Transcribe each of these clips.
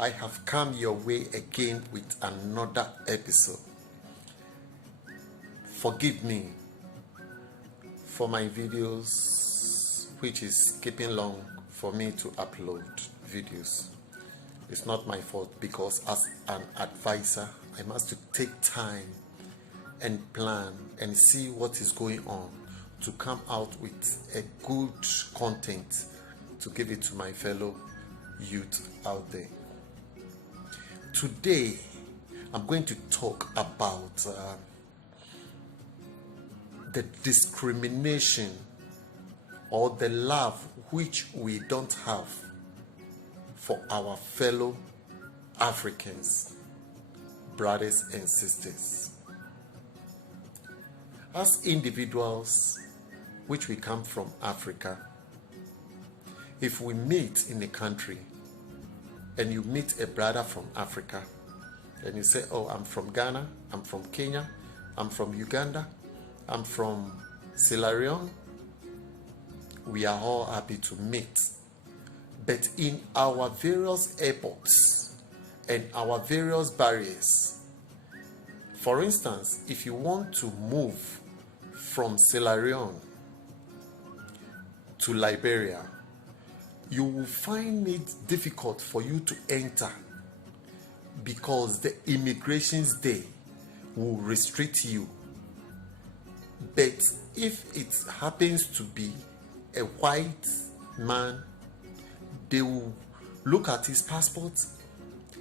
I have come your way again with another episode. Forgive me for my videos, which is keeping long for me to upload videos. It's not my fault, because as an advisor, I must take time and plan and see what is going on to come out with a good content to give it to my fellow youth out there. Today, I'm going to talk about the discrimination or the love which we don't have for our fellow Africans, brothers and sisters. As individuals which we come from Africa, if we meet in a country and you meet a brother from Africa and you say, oh, I'm from Ghana, I'm from Kenya, I'm from Uganda, I'm from Sierra Leone, we are all happy to meet. But in our various airports and our various barriers, for instance, if you want to move from Sierra Leone to Liberia, you will find it difficult for you to enter because the immigration's day will restrict you. But if it happens to be a white man, they will look at his passport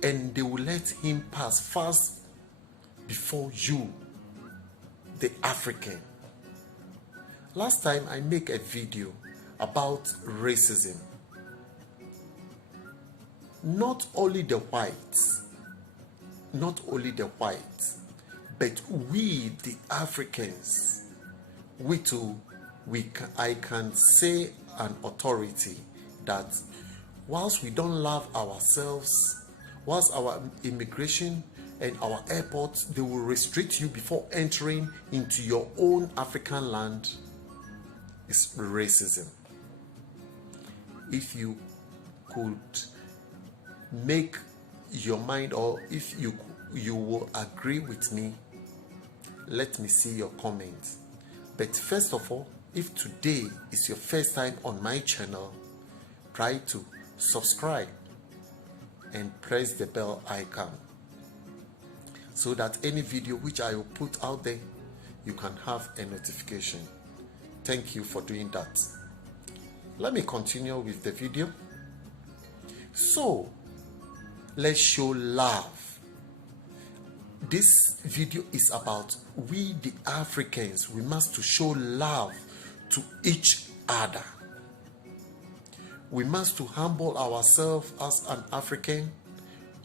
and they will let him pass fast before you, the African. Last time I make a video about racism. Not only the whites, but we the Africans, I can say an authority that whilst we don't love ourselves, whilst our immigration and our airports, they will restrict you before entering into your own African land, is racism. If you could make your mind, or if you will agree with me, let me see your comments. But first of all, if today is your first time on my channel, try to subscribe and press the bell icon so that any video which I will put out there, you can have a notification. Thank you for doing that. Let me continue with the video. So, let's show love. This video is about we the Africans. We must to show love to each other. We must to humble ourselves as an African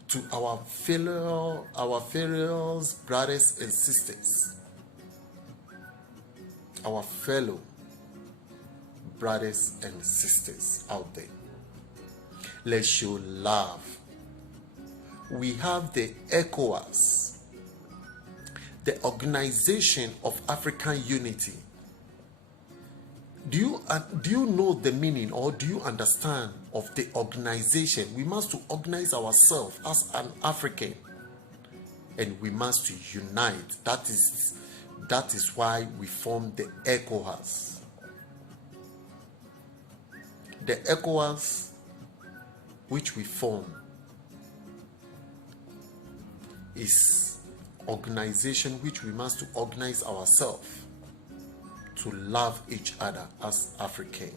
to our fellow brothers and sisters. Our fellow brothers and sisters out there. Let's show love. We have the ECOWAS, the Organization of African Unity. Do you know the meaning, or do you understand of the organization? We must to organize ourselves as an African, and we must to unite. That is why we formed the ECOWAS. The ECOWAS which we form is organization which we must to organize ourselves to love each other as African.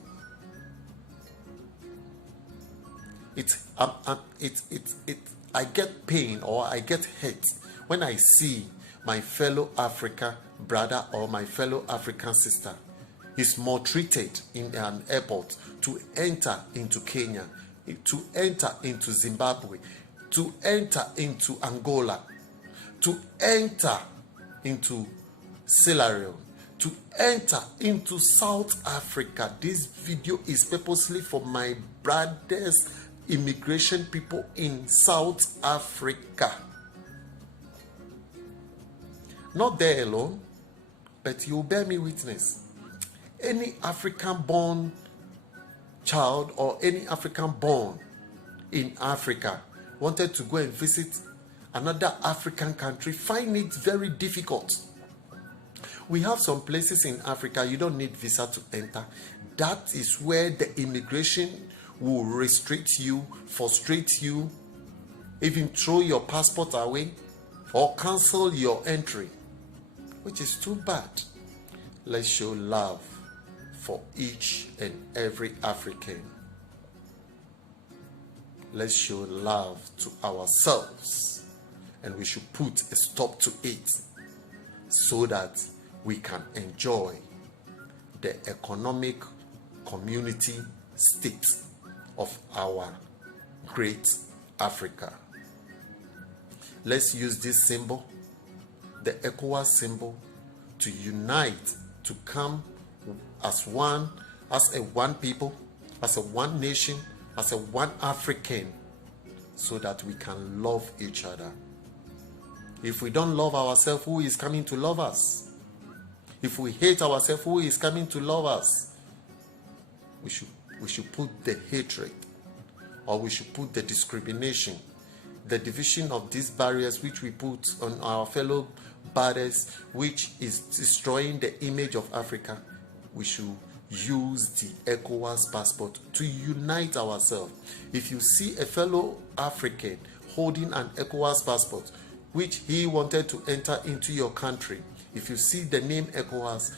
I get pain or I get hurt when I see my fellow African brother or my fellow African sister is maltreated in an airport to enter into Kenya, to enter into Zimbabwe, to enter into Angola, to enter into Sierra Leone, to enter into South Africa. This video is purposely for my brothers, immigration people in South Africa. Not there alone, but you bear me witness. Any African born child or any African born in Africa wanted to go and visit another African country find it very difficult. We have some places in Africa you don't need visa to enter. That is where the immigration will restrict you, frustrate you, even throw your passport away or cancel your entry, which is too bad. Let's show love for each and every African. Let's show love to ourselves, and we should put a stop to it so that we can enjoy the economic community state of our great Africa. Let's use this symbol, the ECOWAS symbol, to unite, to come as one, as a one people, as a one nation, as a one African, so that we can love each other. If we don't love ourselves, who is coming to love us? If we hate ourselves, who is coming to love us? We should put the hatred, or we should put the discrimination, the division of these barriers which we put on our fellow brothers, which is destroying the image of Africa. We should use the ECOWAS passport to unite ourselves. If you see a fellow African holding an ECOWAS passport, which he wanted to enter into your country, if you see the name ECOWAS,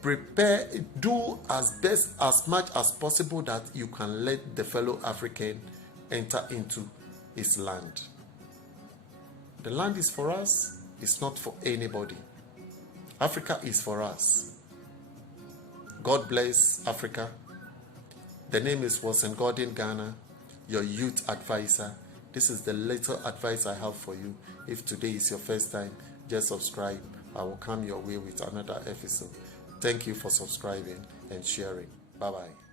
prepare, do as much as possible that you can let the fellow African enter into his land. The land is for us, it's not for anybody. Africa is for us. God bless Africa. The name is Wilson Gordon Ghana, your youth advisor. This is the little advice I have for you. If today is your first time, just subscribe. I will come your way with another episode. Thank you for subscribing and sharing. Bye-bye.